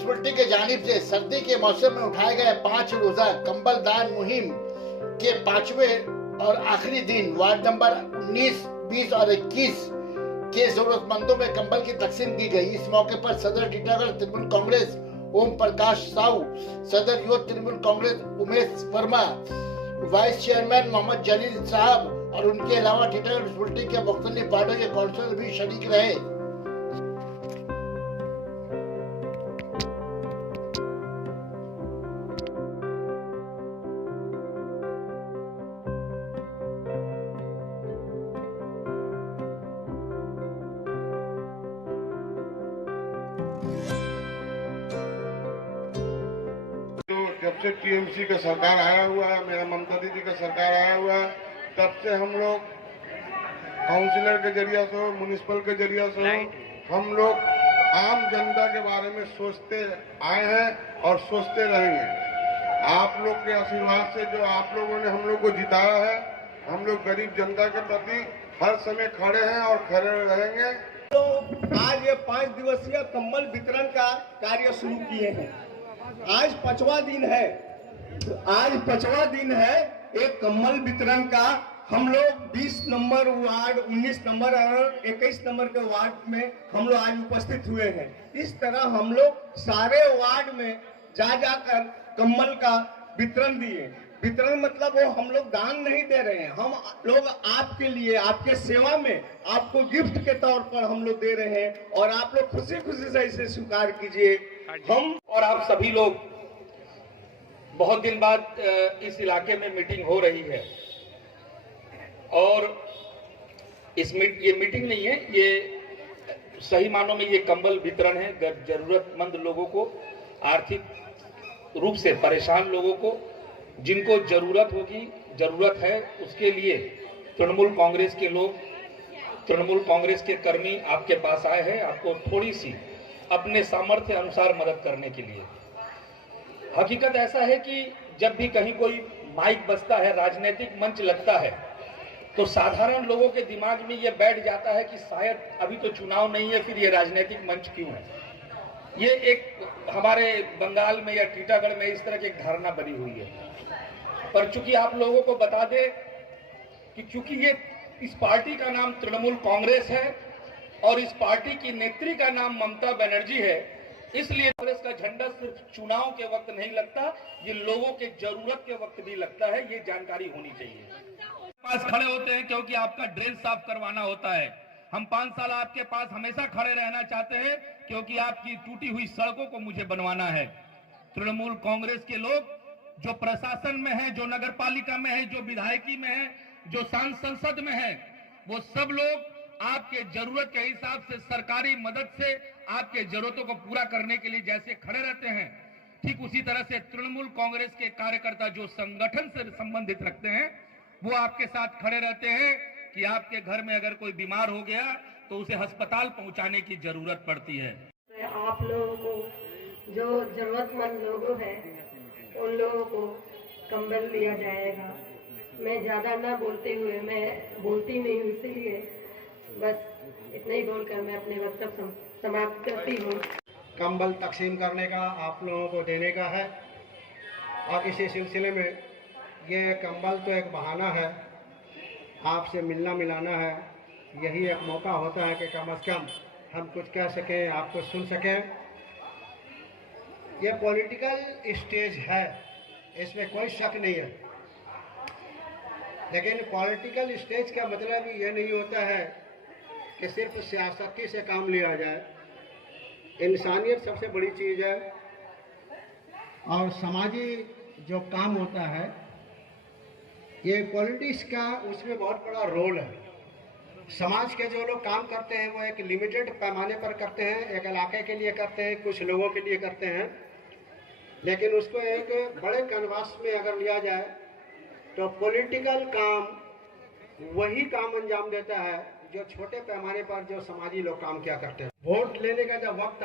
Municipality के जानिब से सर्दी के मौसम में उठाए गए 5 रोजा कंबल दान मुहिम के 5वें और आखिरी दिन वार्ड नंबर 19, 20 और 21 के जरूरतमंदों में कंबल की तकसीम की गई। इस मौके पर सदर टीटागढ़ तृणमूल कांग्रेस ओम प्रकाश साहू, सदर युवक तृणमूल कांग्रेस उमेश वर्मा, वाइस चेयरमैन मोहम्मद जलील साहब और उनके अलावा टीटागढ़ म्युनिसिपलिटी के मुख्तलिफ वार्डों के काउंसिलर भी शरीक रहे। जब से टीएमसी का सरकार आया हुआ है, मेरा ममता दीदी का सरकार आया हुआ है, तब से हम लोग काउंसिलर के जरिए से, म्युनिसिपल के जरिए से हम लोग आम जनता के बारे में सोचते आए हैं और सोचते रहेंगे। आप लोग के आशीर्वाद से जो आप लोगों ने हम लोग को जिताया है, हम लोग गरीब जनता के प्रति हर समय खड़े हैं और खड़े रहेंगे। तो आज ये 5 दिवसीय कंबल वितरण का कार्य शुरू किए हैं। आज 5वां दिन है। आज 5वां दिन है एक कंबल वितरण का। हम लोग 20 नंबर वार्ड, 19 नंबर और 21 नंबर के वार्ड में हम लोग आज उपस्थित हुए हैं। इस तरह हम लोग सारे वार्ड में जा जाकर कंबल का वितरण दिए। वितरण मतलब वो हम लोग दान नहीं दे रहे हैं, हम लोग आपके लिए, आपके सेवा में आपको गिफ्ट के तौर पर हम लोग दे रहे हैं और आप लोग खुशी खुशी से इसे स्वीकार कीजिए। हम और आप सभी लोग बहुत दिन बाद इस इलाके में मीटिंग हो रही है और ये मीटिंग नहीं है, ये सही मानों में ये कंबल वितरण है। जरूरतमंद लोगों को, आर्थिक रूप से परेशान लोगों को, जिनको जरूरत है, उसके लिए तृणमूल कांग्रेस के लोग, तृणमूल कांग्रेस के कर्मी आपके पास आए हैं, आपको थोड़ी सी अपने सामर्थ्य अनुसार मदद करने के लिए। हकीकत ऐसा है कि जब भी कहीं कोई माइक बजता है, राजनीतिक मंच लगता है, तो साधारण लोगों के दिमाग में ये बैठ जाता है कि शायद अभी तो चुनाव नहीं है, फिर ये राजनीतिक मंच क्यों है। ये एक हमारे बंगाल में या टीटागढ़ में इस तरह की एक धारणा बनी हुई है। पर चूंकि आप लोगों को बता दें कि चूंकि ये इस पार्टी का नाम तृणमूल कांग्रेस है और इस पार्टी की नेत्री का नाम ममता बनर्जी है, इसलिए कांग्रेस का झंडा सिर्फ चुनाव के वक्त नहीं लगता, ये लोगों के जरूरत के वक्त भी लगता है। ये जानकारी होनी चाहिए। पास खड़े होते हैं क्योंकि आपका ड्रेन साफ करवाना होता है। हम 5 साल आपके पास हमेशा खड़े रहना चाहते हैं क्योंकि आपकी टूटी हुई सड़कों को मुझे बनवाना है। तृणमूल कांग्रेस के लोग जो प्रशासन में है, जो नगर पालिका में है, जो विधायकी में है, जो संसद में है, वो सब लोग आपके जरूरत के हिसाब से सरकारी मदद से आपके जरूरतों को पूरा करने के लिए जैसे खड़े रहते हैं, ठीक उसी तरह से तृणमूल कांग्रेस के कार्यकर्ता जो संगठन से संबंधित रखते हैं, वो आपके साथ खड़े रहते हैं कि आपके घर में अगर कोई बीमार हो गया तो उसे अस्पताल पहुंचाने की जरूरत पड़ती है। आप लोगों को जो जरूरतमंद लोग हैं उन लोगों को कंबल दिया जाएगा। मैं ज्यादा ना बोलते हुए, मैं बोलती नहीं हूँ, इसीलिए बस इतना ही बोलकर मैं अपने वक्तव्य समाप्त करती हूँ। कंबल तकसीम करने का, आप लोगों को देने का है और इसी सिलसिले में ये कंबल तो एक बहाना है, आपसे मिलना मिलाना है। यही एक मौका होता है कि कम से कम हम कुछ कह सकें, आपको सुन सकें। ये पॉलिटिकल स्टेज है, इसमें कोई शक नहीं है, लेकिन पॉलिटिकल स्टेज का मतलब ये नहीं होता है कि सिर्फ सियासती से काम लिया जाए। इंसानियत सबसे बड़ी चीज़ है और समाजी जो काम होता है, ये पॉलिटिक्स का उसमें बहुत बड़ा रोल है। समाज के जो लोग काम करते हैं वो एक लिमिटेड पैमाने पर करते हैं, एक इलाके के लिए करते हैं, कुछ लोगों के लिए करते हैं, लेकिन उसको एक बड़े कैनवास में अगर लिया जाए तो पॉलिटिकल काम वही काम अंजाम देता है जो छोटे पैमाने पर जो समाजी लोग काम किया करते हैं। वोट लेने का जब वक्त